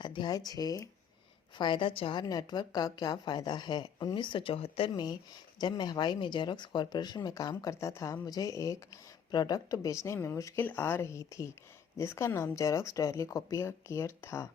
अध्याय 6 फ़ायदा 4 नेटवर्क का क्या फ़ायदा है। 1974 में जब मैं हवाई में जेरोक्स कॉरपोरेशन में काम करता था, मुझे एक प्रोडक्ट बेचने में मुश्किल आ रही थी जिसका नाम जेरोक्स टेलीकॉपियर था।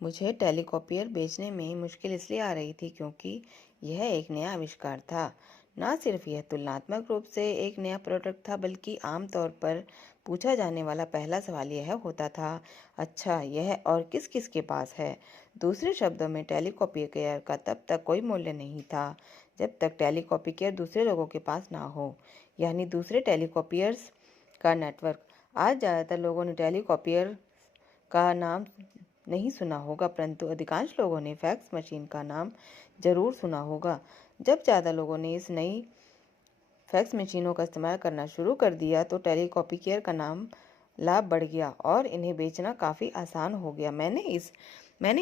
मुझे टेलीकॉपियर बेचने में मुश्किल इसलिए आ रही थी क्योंकि यह एक नया आविष्कार था। न सिर्फ यह तुलनात्मक रूप से एक नया प्रोडक्ट था, बल्कि आमतौर पर पूछा जाने वाला पहला सवाल यह होता था, अच्छा यह और किस किस के पास है। दूसरे शब्दों में, टेलीकॉपियर का तब तक कोई मूल्य नहीं था जब तक टेलीकॉपियर दूसरे लोगों के पास ना हो, यानी दूसरे टेलीकॉपियर्स का नेटवर्क। आज ज़्यादातर लोगों ने टेलीकॉपियर का नाम नहीं सुना होगा, परंतु अधिकांश लोगों ने फैक्स मशीन का नाम जरूर सुना होगा। जब ज़्यादा लोगों ने इस नई फैक्स मशीनों का इस्तेमाल करना शुरू कर दिया तो टेलीकॉपियर का नाम लाभ बढ़ गया और इन्हें बेचना काफ़ी आसान हो गया। मैंने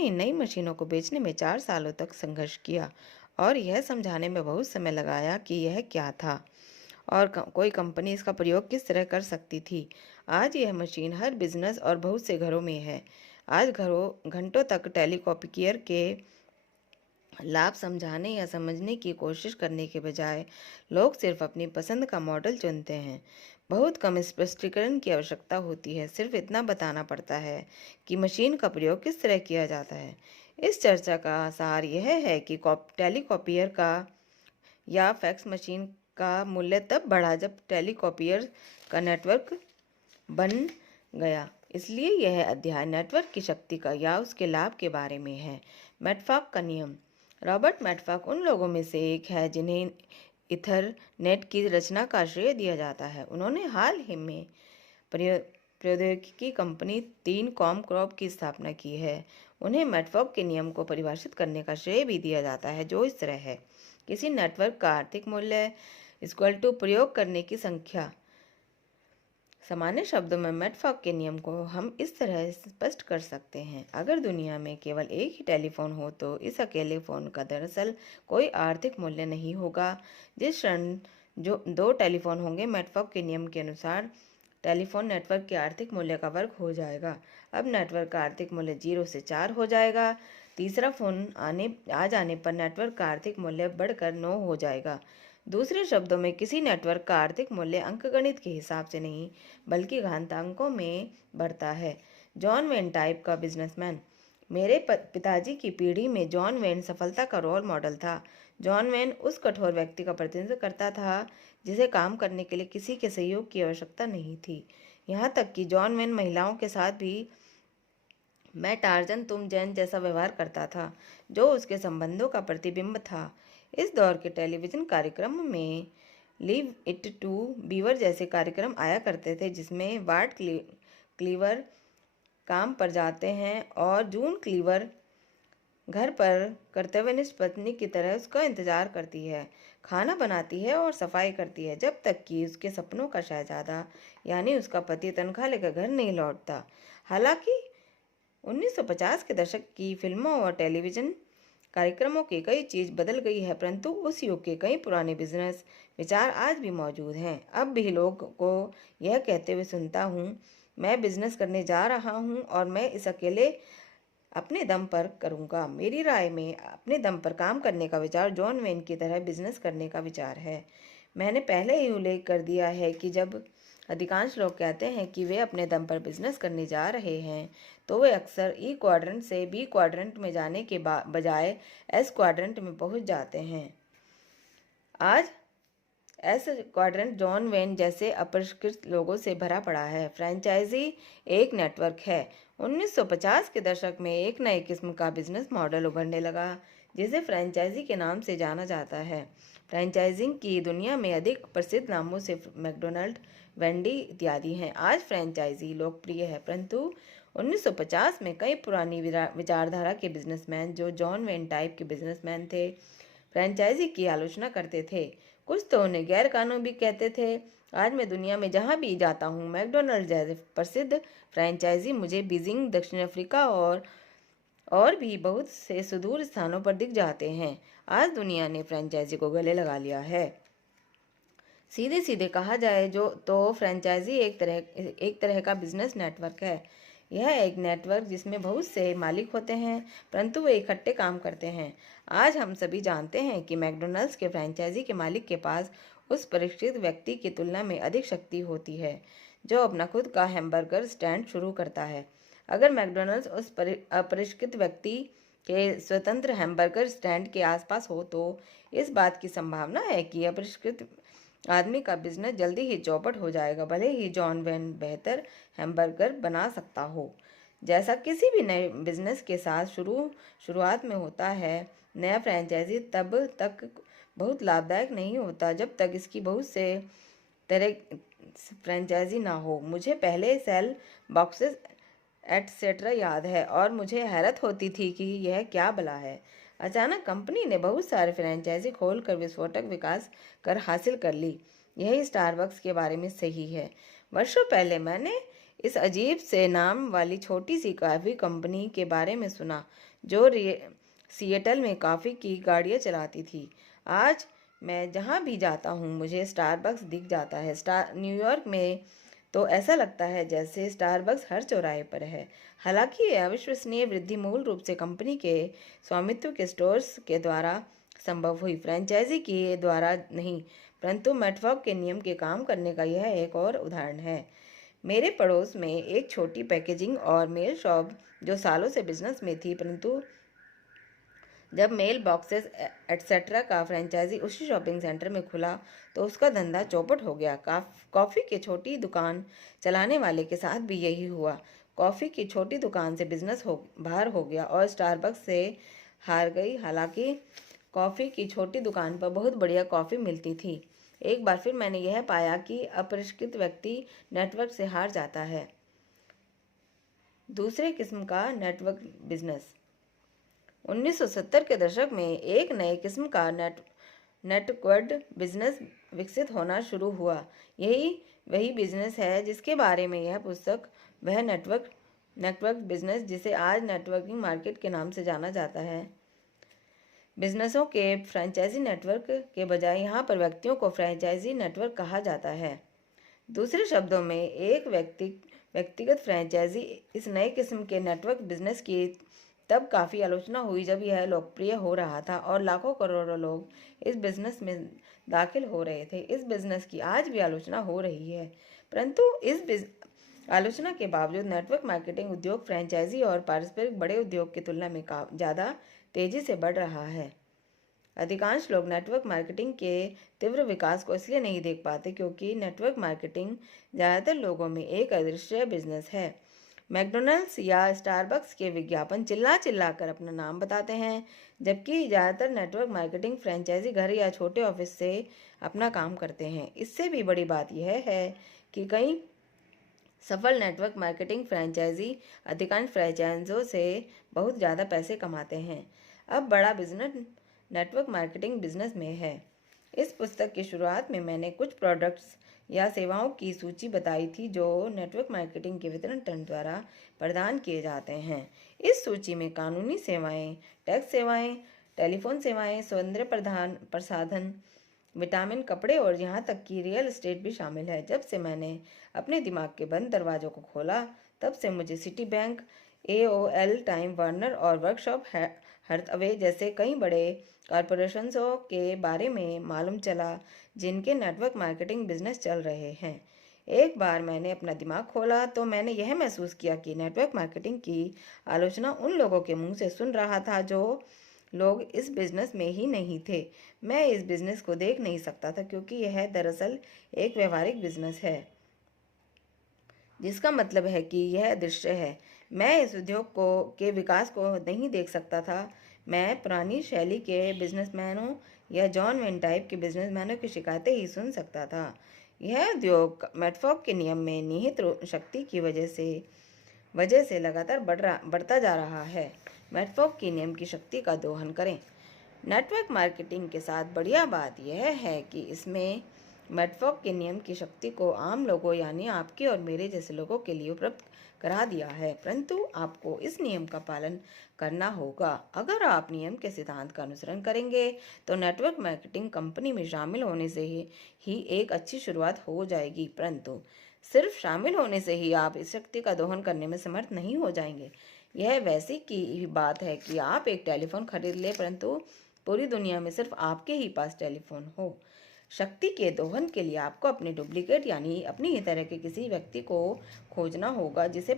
इन नई मशीनों को बेचने में 4 सालों तक संघर्ष किया और यह समझाने में बहुत समय लगाया कि यह क्या था और कोई कंपनी इसका प्रयोग किस तरह कर सकती थी। आज यह मशीन हर बिजनेस और बहुत से घरों में है। आज घंटों तक टेलीकॉपियर के लाभ समझाने या समझने की कोशिश करने के बजाय लोग सिर्फ अपनी पसंद का मॉडल चुनते हैं। बहुत कम स्पष्टीकरण की आवश्यकता होती है, सिर्फ इतना बताना पड़ता है कि मशीन का प्रयोग किस तरह किया जाता है। इस चर्चा का सार यह है कि टेलीकॉपियर का या फैक्स मशीन का मूल्य तब बढ़ा जब टेलीकॉपियर का नेटवर्क बन गया। इसलिए यह अध्याय नेटवर्क की शक्ति का या उसके लाभ के बारे में है। मैडफॉक का नियम। रॉबर्ट मैडफॉक उन लोगों में से एक है जिन्हें ईथरनेट की रचना का श्रेय दिया जाता है। उन्होंने हाल ही में प्रौद्योगिकी कंपनी 3 कॉमक्रॉप की स्थापना की है। उन्हें मैडफॉक के नियम को परिभाषित करने का श्रेय भी दिया जाता है, जो इस तरह है, किसी नेटवर्क का आर्थिक मूल्य इक्वल टू प्रयोग करने की संख्या। सामान्य शब्दों में मैडफॉक के नियम को हम इस तरह स्पष्ट कर सकते हैं, अगर दुनिया में केवल एक ही टेलीफोन हो तो इस अकेले फ़ोन का दरअसल कोई आर्थिक मूल्य नहीं होगा। जिस क्षण जो 2 टेलीफोन होंगे, मैडफॉक के नियम के अनुसार टेलीफोन नेटवर्क के आर्थिक मूल्य का वर्ग हो जाएगा। अब नेटवर्क का आर्थिक मूल्य 0 से 4 हो जाएगा। तीसरा फ़ोन आ जाने पर नेटवर्क का आर्थिक मूल्य बढ़कर 9 हो जाएगा। दूसरे शब्दों में, किसी नेटवर्क का आर्थिक मूल्य अंकगणित के हिसाब से नहीं बल्कि घातांकों में बढ़ता है। जॉन वेन टाइप का बिजनेसमैन। मेरे पिताजी की पीढ़ी में जॉन वेन सफलता का रोल मॉडल था। जॉन वेन उस कठोर व्यक्ति का प्रतिनिधित्व करता था जिसे काम करने के लिए किसी के सहयोग की आवश्यकता नहीं थी। यहाँ तक कि जॉन वेन महिलाओं के साथ भी मैं टार्जन तुम जैन जैसा व्यवहार करता था, जो उसके संबंधों का प्रतिबिंब था। इस दौर के टेलीविज़न कार्यक्रम में लिव इट टू बीवर जैसे कार्यक्रम आया करते थे, जिसमें बार्ट क्लीवर काम पर जाते हैं और जून क्लीवर घर पर कर्तव्यनिष्ठ पत्नी की तरह उसका इंतजार करती है, खाना बनाती है और सफाई करती है, जब तक कि उसके सपनों का शहजादा यानी उसका पति तनख्वाह लेकर घर नहीं लौटता। हालांकि 1950 के दशक की फिल्मों और टेलीविज़न कार्यक्रमों की कई चीज़ बदल गई है, परंतु उस युग के कई पुराने बिजनेस विचार आज भी मौजूद हैं। अब भी लोग को यह कहते हुए सुनता हूँ, मैं बिजनेस करने जा रहा हूँ और मैं इस अकेले अपने दम पर करूँगा। मेरी राय में अपने दम पर काम करने का विचार जॉन वेन की तरह बिजनेस करने का विचार है। मैंने पहले ही उल्लेख कर दिया है कि जब अधिकांश लोग कहते हैं कि वे अपने दम पर बिजनेस करने जा रहे हैं, तो वे अक्सर ई क्वाड्रेंट से बी क्वाड्रेंट में जाने के बजाय एस क्वाड्रेंट में पहुंच जाते हैं। आज एस क्वाड्रेंट जॉन वेन जैसे अपरिष्कृत लोगों से भरा पड़ा है। फ्रेंचाइजी एक नेटवर्क है। 1950 के दशक में एक नए किस्म का बिजनेस मॉडल उभरने लगा जिसे फ्रेंचाइजी के नाम से जाना जाता है। फ्रेंचाइजिंग की दुनिया में अधिक प्रसिद्ध नामों से मैकडोनल्ड, वेंडी इत्यादि हैं। आज फ्रेंचाइजी लोकप्रिय है, परंतु 1950 में कई पुरानी विचारधारा के बिजनेसमैन, जो जॉन वेन टाइप के बिजनेसमैन थे, फ्रेंचाइजी की आलोचना करते थे। कुछ तो उन्हें गैर कानूनी भी कहते थे। आज मैं दुनिया में जहां भी जाता हूं, मैकडोनल्ड जैसे प्रसिद्ध फ्रेंचाइजी मुझे बीजिंग, दक्षिण अफ्रीका और भी बहुत से सुदूर स्थानों पर दिख जाते हैं। आज दुनिया ने फ्रेंचाइजी को गले लगा लिया है। सीधे सीधे कहा जाए जो तो फ्रेंचाइजी एक तरह का बिजनेस नेटवर्क है। यह एक नेटवर्क जिसमें बहुत से मालिक होते हैं, परंतु वे इकट्ठे काम करते हैं। आज हम सभी जानते हैं कि मैकडॉनल्ड्स के फ्रेंचाइजी के मालिक के पास उस परिष्कृत व्यक्ति की तुलना में अधिक शक्ति होती है जो अपना खुद का हैमबर्गर स्टैंड शुरू करता है। अगर मैकडॉनल्ड्स उस अपरिष्कृत व्यक्ति के स्वतंत्र हैमबर्गर स्टैंड के आसपास हो तो इस बात की संभावना है कि अपरिष्कृत आदमी का बिजनेस जल्दी ही चौपट हो जाएगा, भले ही जॉन वेन बेहतर हैमबर्गर बना सकता हो। जैसा किसी भी नए बिजनेस के साथ शुरुआत में होता है, नया फ्रेंचाइजी तब तक बहुत लाभदायक नहीं होता जब तक इसकी बहुत से तरह फ्रेंचाइजी ना हो। मुझे पहले सेल बॉक्सेस एटसेट्रा याद है और मुझे हैरत होती थी कि यह क्या भला है। अचानक कंपनी ने बहुत सारे फ्रेंचाइजी खोलकर विस्फोटक विकास कर हासिल कर ली। यही स्टारबक्स के बारे में सही है। वर्षों पहले मैंने इस अजीब से नाम वाली छोटी सी कॉफ़ी कंपनी के बारे में सुना जो सिएटल में कॉफ़ी की गाड़ियाँ चलाती थी। आज मैं जहाँ भी जाता हूँ मुझे स्टारबक्स दिख जाता है। न्यूयॉर्क में तो ऐसा लगता है जैसे स्टारबक्स हर चौराहे पर है। हालांकि यह अविश्वसनीय वृद्धि मूल रूप से कंपनी के स्वामित्व के स्टोर्स के द्वारा संभव हुई, फ्रेंचाइजी के द्वारा नहीं। परंतु मेटवर्क के नियम के काम करने का यह एक और उदाहरण है। मेरे पड़ोस में एक छोटी पैकेजिंग और मेल शॉप जो सालों से बिजनेस में थी, परंतु जब मेल बॉक्सेस एटसेट्रा का फ्रेंचाइजी उसी शॉपिंग सेंटर में खुला तो उसका धंधा चौपट हो गया। कॉफ़ी की छोटी दुकान चलाने वाले के साथ भी यही हुआ। कॉफ़ी की छोटी दुकान से बिजनेस बाहर हो गया और स्टारबक्स से हार गई। हालांकि कॉफ़ी की छोटी दुकान पर बहुत बढ़िया कॉफ़ी मिलती थी। एक बार फिर मैंने यह पाया कि अपरिष्कृत व्यक्ति नेटवर्क से हार जाता है। दूसरे किस्म का नेटवर्क बिजनेस। 1970 के दशक में एक नए किस्म का नेटवर्क बिजनेस विकसित होना शुरू हुआ। यही वही बिजनेस है जिसके बारे में यह पुस्तक, वह नेटवर्क बिजनेस जिसे आज नेटवर्किंग मार्केट के नाम से जाना जाता है। बिजनेसों के फ्रेंचाइजी नेटवर्क के बजाय यहाँ पर व्यक्तियों को फ्रेंचाइजी नेटवर्क कहा जाता है। दूसरे शब्दों में एक व्यक्तिगत फ्रेंचाइजी इस नए किस्म के नेटवर्क बिजनेस की तब काफ़ी आलोचना हुई जब यह लोकप्रिय हो रहा था और लाखों करोड़ों लोग इस बिजनेस में दाखिल हो रहे थे। इस बिजनेस की आज भी आलोचना हो रही है, परंतु इस आलोचना के बावजूद नेटवर्क मार्केटिंग उद्योग फ्रेंचाइजी और पारस्परिक बड़े उद्योग की तुलना में ज़्यादा तेजी से बढ़ रहा है। अधिकांश लोग नेटवर्क मार्केटिंग के तीव्र विकास को इसलिए नहीं देख पाते क्योंकि नेटवर्क मार्केटिंग ज़्यादातर लोगों में एक अदृश्य बिजनेस है। मैकडॉनल्ड्स या स्टारबक्स के विज्ञापन चिल्ला चिल्ला कर अपना नाम बताते हैं, जबकि ज़्यादातर नेटवर्क मार्केटिंग फ्रेंचाइजी घर या छोटे ऑफिस से अपना काम करते हैं। इससे भी बड़ी बात यह है कि कई सफल नेटवर्क मार्केटिंग फ्रेंचाइजी अधिकांश फ्रेंचाइजों से बहुत ज़्यादा पैसे कमाते हैं। अब बड़ा बिजनेस नेटवर्क मार्केटिंग बिजनेस में है। इस पुस्तक की शुरुआत में मैंने कुछ प्रोडक्ट्स या सेवाओं की सूची बताई थी जो नेटवर्क मार्केटिंग के वितरण तंत्र द्वारा प्रदान किए जाते हैं। इस सूची में कानूनी सेवाएं, टैक्स सेवाएं, टेलीफोन सेवाएं, सौंदर्य प्रसाधन, विटामिन, कपड़े और यहाँ तक कि रियल एस्टेट भी शामिल है। जब से मैंने अपने दिमाग के बंद दरवाजों को खोला तब से मुझे city bank, AOL, time Warner और वर्कशॉप हर्थअवे जैसे कई बड़े कॉरपोरेशंसों के बारे में मालूम चला जिनके नेटवर्क मार्केटिंग बिजनेस चल रहे हैं। एक बार मैंने अपना दिमाग खोला तो मैंने यह महसूस किया कि नेटवर्क मार्केटिंग की आलोचना उन लोगों के मुंह से सुन रहा था जो लोग इस बिजनेस में ही नहीं थे। मैं इस बिजनेस को देख नहीं सकता था क्योंकि यह दरअसल एक व्यवहारिक बिजनेस है, जिसका मतलब है कि यह दृश्य है। मैं इस उद्योग के विकास को नहीं देख सकता था। मैं पुरानी शैली के बिजनेसमैनों या जॉन वेन टाइप के बिजनेसमैनों की शिकायतें ही सुन सकता था। यह उद्योग मेटफॉक के नियम में निहित शक्ति की वजह से लगातार बढ़ता जा रहा है। मेटफॉक के नियम की शक्ति का दोहन करें। नेटवर्क मार्केटिंग के साथ बढ़िया बात यह है कि इसमें मेटफॉक के नियम की शक्ति को आम लोगों यानी आपके और मेरे जैसे लोगों के लिए उपलब्ध करा दिया है, परंतु आपको इस नियम का पालन करना होगा। अगर आप नियम के सिद्धांत का अनुसरण करेंगे तो नेटवर्क मार्केटिंग कंपनी में शामिल होने से ही एक अच्छी शुरुआत हो जाएगी, परंतु सिर्फ शामिल होने से ही आप इस शक्ति का दोहन करने में समर्थ नहीं हो जाएंगे। यह वैसी की बात है कि आप एक टेलीफोन खरीद ले, परंतु पूरी दुनिया में सिर्फ आपके ही पास टेलीफोन हो। शक्ति के दोहन के लिए आपको अपने डुप्लीकेट यानी अपनी ही तरह के किसी व्यक्ति को खोजना होगा। जिस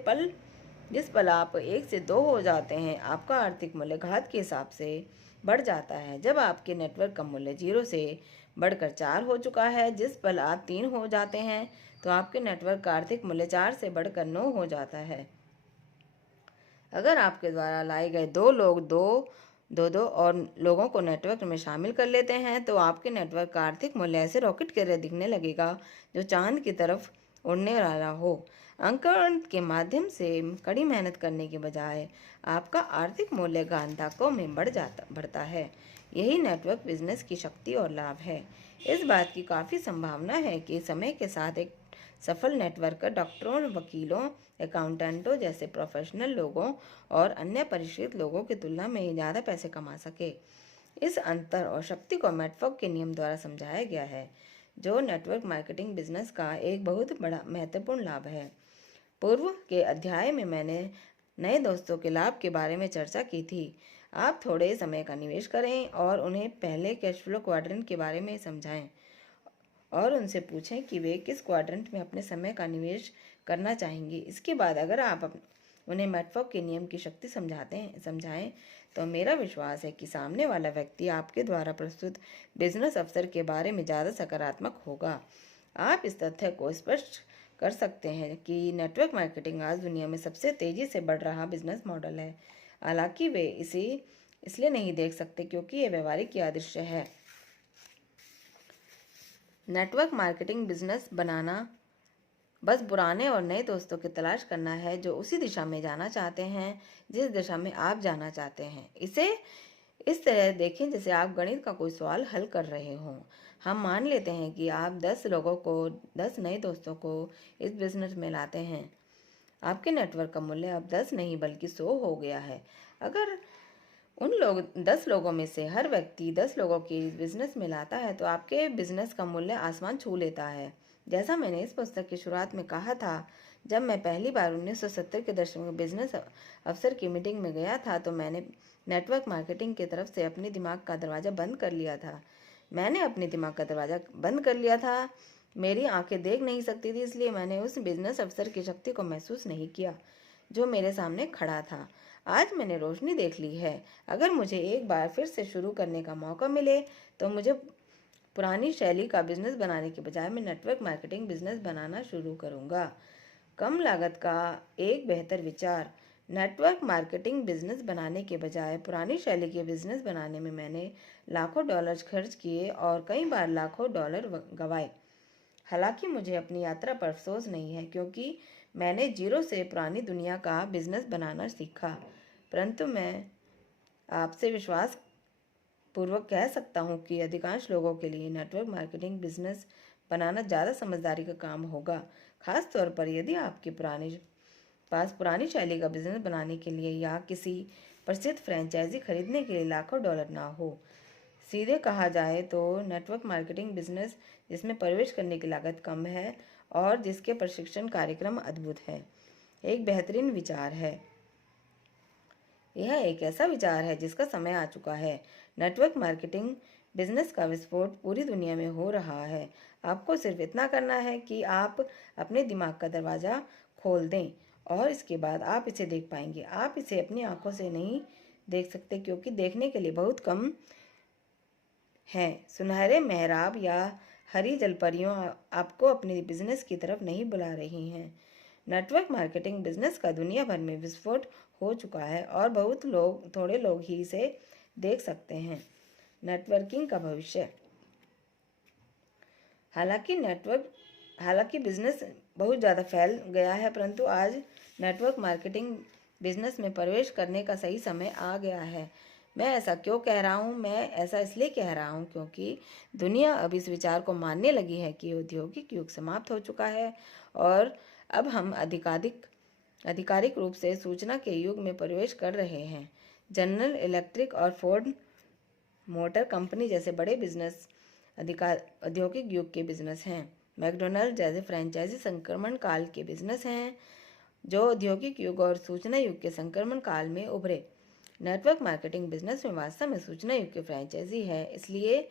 पल आप 1 से 2 हो जाते हैं, आपका आर्थिक मूल्य घात के हिसाब से बढ़ जाता है। जब आपके नेटवर्क का मूल्य 0 से बढ़कर 4 हो चुका है, जिस पल आप 3 हो जाते हैं, तो आपके नेटवर्क का आर्थिक मूल्य 4 से बढ़कर 9 हो जाता है। अगर आपके द्वारा लाए गए दो और लोगों को नेटवर्क में शामिल कर लेते हैं, तो आपके नेटवर्क का आर्थिक मूल्य ऐसे रॉकेट की तरह दिखने लगेगा जो चांद की तरफ उड़ने वाला हो। अंकगणित के माध्यम से कड़ी मेहनत करने के बजाय आपका आर्थिक मूल्य घातांकों में बढ़ता है। यही नेटवर्क बिजनेस की शक्ति और लाभ है। इस बात की काफ़ी संभावना है कि समय के साथ एक सफल नेटवर्क डॉक्टरों, वकीलों, अकाउंटेंटों जैसे प्रोफेशनल लोगों और अन्य परिचित लोगों की तुलना में ज़्यादा पैसे कमा सके। इस अंतर और शक्ति को मैडफॉक के नियम द्वारा समझाया गया है, जो नेटवर्क मार्केटिंग बिजनेस का एक बहुत बड़ा महत्वपूर्ण लाभ है। पूर्व के अध्याय में मैंने नए दोस्तों के लाभ के बारे में चर्चा की थी। आप थोड़े समय का निवेश करें और उन्हें पहले कैश फ्लो क्वाड्रेंट के बारे में समझाएं और उनसे पूछें कि वे किस क्वाड्रेंट में अपने समय का निवेश करना चाहेंगे। इसके बाद अगर आप उन्हें मैडफॉक के नियम की शक्ति समझाएं, तो मेरा विश्वास है कि सामने वाला व्यक्ति आपके द्वारा प्रस्तुत बिजनेस अवसर के बारे में ज़्यादा सकारात्मक होगा। आप इस तथ्य को स्पष्ट कर सकते हैं कि नेटवर्क मार्केटिंग आज दुनिया में सबसे तेजी से बढ़ रहा बिजनेस मॉडल है। हालांकि वे इसे इसलिए नहीं देख सकते क्योंकि यह व्यवहारिक या अदृश्य है। नेटवर्क मार्केटिंग बिजनेस बनाना बस पुराने और नए दोस्तों की तलाश करना है जो उसी दिशा में जाना चाहते हैं जिस दिशा में आप जाना चाहते हैं। इसे इस तरह देखें जैसे आप गणित का कोई सवाल हल कर रहे हों। हम मान लेते हैं कि आप 10 नए दोस्तों को इस बिजनेस में लाते हैं। आपके नेटवर्क का मूल्य अब 10 नहीं बल्कि 100 हो गया है। अगर उन 10 लोगों में से हर व्यक्ति 10 लोगों की इस बिजनेस में लाता है, तो आपके बिजनेस का मूल्य आसमान छू लेता है। जैसा मैंने इस पुस्तक की शुरुआत में कहा था, जब मैं पहली बार 1970 के दशक में बिजनेस अफसर की मीटिंग में गया था, तो मैंने नेटवर्क मार्केटिंग की तरफ से अपने दिमाग का दरवाज़ा बंद कर लिया था। मैंने अपने दिमाग का दरवाज़ा बंद कर लिया था। मेरी आंखें देख नहीं सकती थी, इसलिए मैंने उस बिजनेस अफसर की शक्ति को महसूस नहीं किया जो मेरे सामने खड़ा था। आज मैंने रोशनी देख ली है। अगर मुझे एक बार फिर से शुरू करने का मौका मिले, तो मुझे पुरानी शैली का बिजनेस बनाने के बजाय मैं नेटवर्क मार्केटिंग बिजनेस बनाना शुरू करूंगा। कम लागत का एक बेहतर विचार। नेटवर्क मार्केटिंग बिजनेस बनाने के बजाय पुरानी शैली के बिजनेस बनाने में मैंने लाखों डॉलर खर्च किए और कई बार लाखों डॉलर गंवाए। हालांकि मुझे अपनी यात्रा पर अफसोस नहीं है, क्योंकि मैंने 0 से पुरानी दुनिया का बिजनेस बनाना सीखा। परंतु मैं आपसे विश्वास पूर्वक कह सकता हूँ कि अधिकांश लोगों के लिए नेटवर्क मार्केटिंग बिजनेस बनाना ज़्यादा समझदारी का काम होगा, खास तौर पर यदि आपके पास पुरानी शैली का बिजनेस बनाने के लिए या किसी प्रसिद्ध फ्रेंचाइजी खरीदने के लिए लाखों डॉलर ना हो। सीधे कहा जाए तो नेटवर्क मार्केटिंग बिजनेस जिसमें प्रवेश करने की लागत कम है और जिसके प्रशिक्षण कार्यक्रम अद्भुत है, एक बेहतरीन विचार है। यह एक ऐसा विचार है जिसका समय आ चुका है। नेटवर्क मार्केटिंग बिजनेस का विस्फोट पूरी दुनिया में हो रहा है। आपको सिर्फ इतना करना है कि आप अपने दिमाग का दरवाज़ा खोल दें और इसके बाद आप इसे देख पाएंगे। आप इसे अपनी आंखों से नहीं देख सकते क्योंकि देखने के लिए बहुत कम हैं। सुनहरे मेहराब या हरी जलपरियों आपको अपने बिजनेस की तरफ नहीं बुला रही हैं। नेटवर्क मार्केटिंग बिजनेस का दुनिया भर में विस्फोट हो चुका है और थोड़े लोग ही इसे देख सकते हैं। नेटवर्किंग का भविष्य। हालांकि बिजनेस बहुत ज़्यादा फैल गया है, परंतु आज नेटवर्क मार्केटिंग बिजनेस में प्रवेश करने का सही समय आ गया है। मैं ऐसा क्यों कह रहा हूँ? मैं ऐसा इसलिए कह रहा हूँ क्योंकि दुनिया अब इस विचार को मानने लगी है कि औद्योगिक युग समाप्त हो चुका है और अब हम आधिकारिक रूप से सूचना के युग में प्रवेश कर रहे हैं। जनरल इलेक्ट्रिक और फोर्ड मोटर कंपनी जैसे बड़े बिजनेस औद्योगिक युग के बिजनेस हैं। मैकडॉनल्ड जैसे फ्रेंचाइजी संक्रमण काल के बिजनेस हैं जो औद्योगिक युग और सूचना युग के संक्रमण काल में उभरे। नेटवर्क मार्केटिंग बिजनेस में वास्तव में सूचना युग की फ्रेंचाइजी है, इसलिए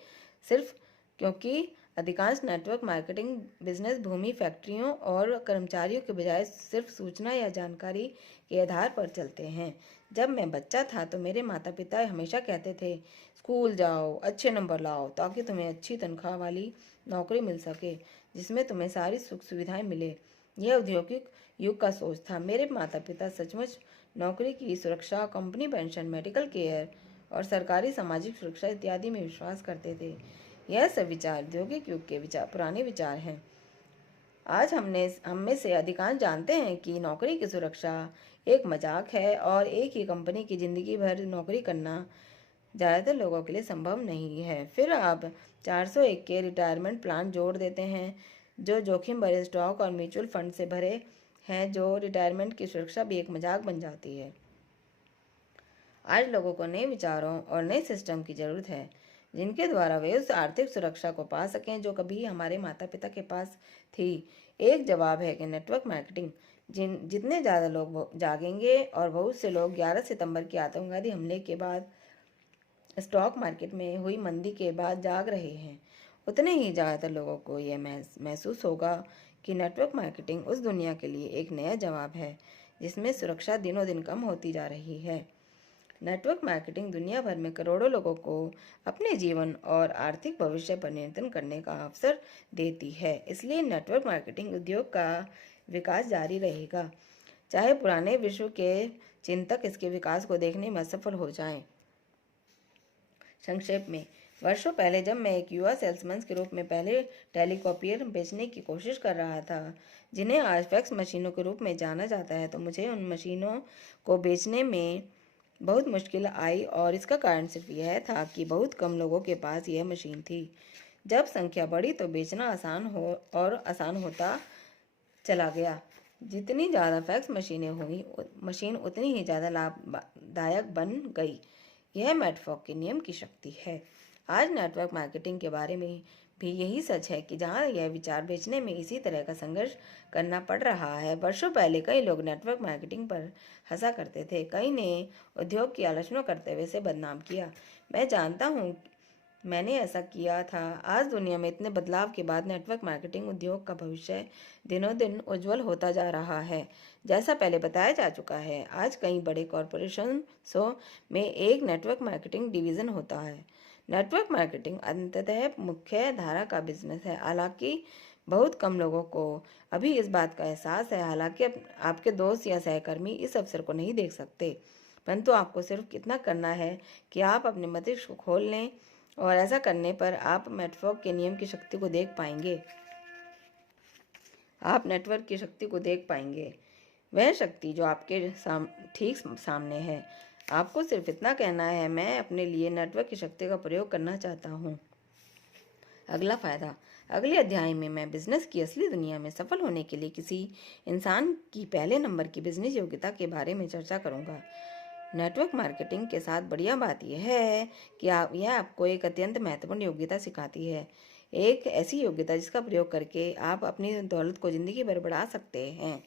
सिर्फ क्योंकि अधिकांश नेटवर्क मार्केटिंग बिजनेस भूमि, फैक्ट्रियों और कर्मचारियों के बजाय सिर्फ सूचना या जानकारी के आधार पर चलते हैं। जब मैं बच्चा था तो मेरे माता पिता हमेशा कहते थे, स्कूल जाओ, अच्छे नंबर लाओ, ताकि तुम्हें अच्छी तनख्वाह वाली नौकरी मिल सके जिसमें तुम्हें सारी सुख सुविधाएं मिले। यह औद्योगिक युग का सोच था। मेरे माता पिता सचमुच नौकरी की सुरक्षा, कंपनी पेंशन, मेडिकल केयर और सरकारी सामाजिक सुरक्षा इत्यादि में विश्वास करते थे। यह सब विचार औद्योगिक युग के पुराने विचार हैं। आज हम में से अधिकांश जानते हैं कि नौकरी की सुरक्षा एक मजाक है और एक ही कंपनी की जिंदगी भर नौकरी करना ज़्यादातर लोगों के लिए संभव नहीं है। फिर आप 401 के रिटायरमेंट प्लान जोड़ देते हैं जो जोखिम भरे स्टॉक और म्यूचुअल फंड से भरे हैं, जो रिटायरमेंट की सुरक्षा भी एक मजाक बन जाती है। आज लोगों को नए विचारों और नए सिस्टम की ज़रूरत है जिनके द्वारा वे उस आर्थिक सुरक्षा को पा सकें जो कभी हमारे माता पिता के पास थी। एक जवाब है कि नेटवर्क मार्केटिंग। जितने ज़्यादा लोग जागेंगे और बहुत से लोग 11 सितंबर के आतंकवादी हमले के बाद, स्टॉक मार्केट में हुई मंदी के बाद जाग रहे हैं, उतने ही ज़्यादातर लोगों को यह महसूस होगा कि नेटवर्क मार्केटिंग उस दुनिया के लिए एक नया जवाब है जिसमें सुरक्षा दिनों दिन कम होती जा रही है। नेटवर्क मार्केटिंग दुनिया भर में करोड़ों लोगों को अपने जीवन और आर्थिक भविष्य पर नियंत्रण करने का अवसर देती है। इसलिए नेटवर्क मार्केटिंग उद्योग का विकास जारी रहेगा, चाहे पुराने विश्व के चिंतक इसके विकास को देखने में असफल हो जाएं। संक्षेप में, वर्षों पहले जब मैं एक युवा सेल्समैन के रूप में पहले टेलीकॉपियर बेचने की कोशिश कर रहा था, जिन्हें आज फैक्स मशीनों के रूप में जाना जाता है, तो मुझे उन मशीनों को बेचने में बहुत मुश्किल आई और इसका कारण सिर्फ यह था कि बहुत कम लोगों के पास यह मशीन थी। जब संख्या बढ़ी तो बेचना आसान होता चला गया। जितनी ज़्यादा फैक्स मशीनें हुई, मशीन उतनी ही ज़्यादा लाभदायक बन गई। यह मैडफॉक के नियम की शक्ति है। आज नेटवर्क मार्केटिंग के बारे में भी यही सच है कि जहां यह विचार बेचने में इसी तरह का संघर्ष करना पड़ रहा है। वर्षों पहले कई लोग नेटवर्क मार्केटिंग पर हंसा करते थे, कई ने उद्योग की आलोचना करते हुए इसे बदनाम किया। मैं जानता हूँ, मैंने ऐसा किया था। आज दुनिया में इतने बदलाव के बाद नेटवर्क मार्केटिंग उद्योग का भविष्य दिनों दिन उज्जवल होता जा रहा है। जैसा पहले बताया जा चुका है, आज कई बड़े कॉरपोरेशनों में एक नेटवर्क मार्केटिंग डिवीज़न होता है। नेटवर्क मार्केटिंग अंततः मुख्य धारा का बिजनेस है। हालांकि बहुत कम लोगों को अभी इस बात का एहसास है। हालांकि आपके दोस्त या सहकर्मी इस अवसर को नहीं देख सकते, परंतु आपको सिर्फ इतना करना है कि आप अपने मस्तिष्क को खोल लें और ऐसा करने पर आप नेटवर्क के नियम की शक्ति को देख पाएंगे। आप नेटवर्क की शक्ति को देख पाएंगे, वह शक्ति जो आपके ठीक सामने है। आपको सिर्फ इतना कहना है, मैं अपने लिए नेटवर्क की शक्ति का प्रयोग करना चाहता हूँ। अगला फायदा। अगले अध्याय में मैं बिजनेस की असली दुनिया में सफल होने के लिए किसी इंसान की पहले नंबर की बिजनेस योग्यता के बारे में चर्चा करूँगा। नेटवर्क मार्केटिंग के साथ बढ़िया बात यह है कि यह आपको एक अत्यंत महत्वपूर्ण योग्यता सिखाती है। एक ऐसी योग्यता जिसका प्रयोग करके आप अपनी दौलत को जिंदगी भर बढ़ा सकते हैं।